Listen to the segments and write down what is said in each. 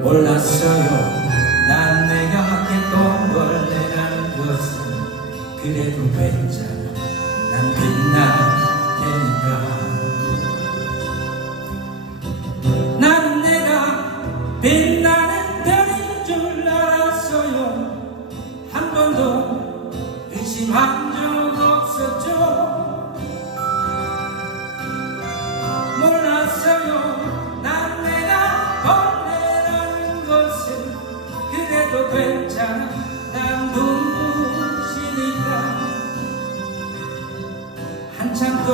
몰랐어요. 난 내가 개똥벌레라는 것을 그래도 괜찮아. 난 빛날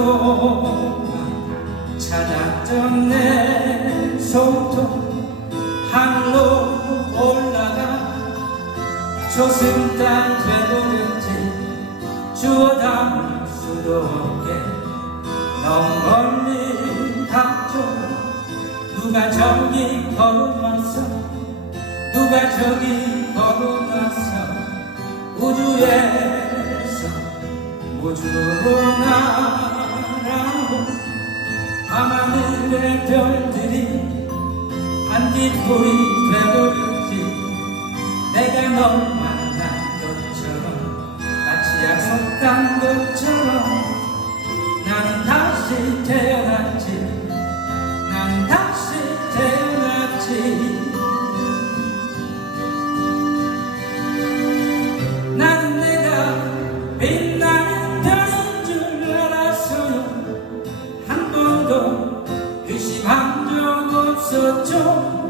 동안 찾았던 내 손톱 하늘로 올라가 조승달 되버렸지 주워 담을 수도 없게 너무 멀리 갔죠 누가 저기 걸어놨어? 누가 저기 걸어놨어? 우주에서 우주로 날 아오 밤하늘의 별들이 반딧불이 되버렸지 내가 널 만난 것처럼 마치 약속한 것처럼 나는 다시 태어났지 없었죠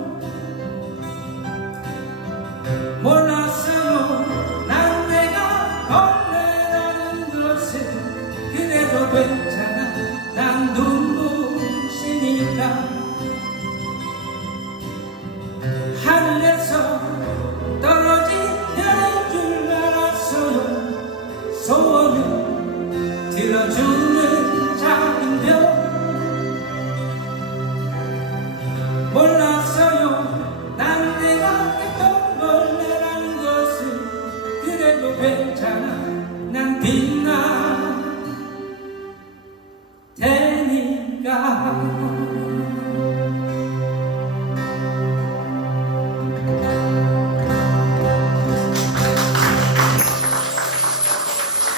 sky.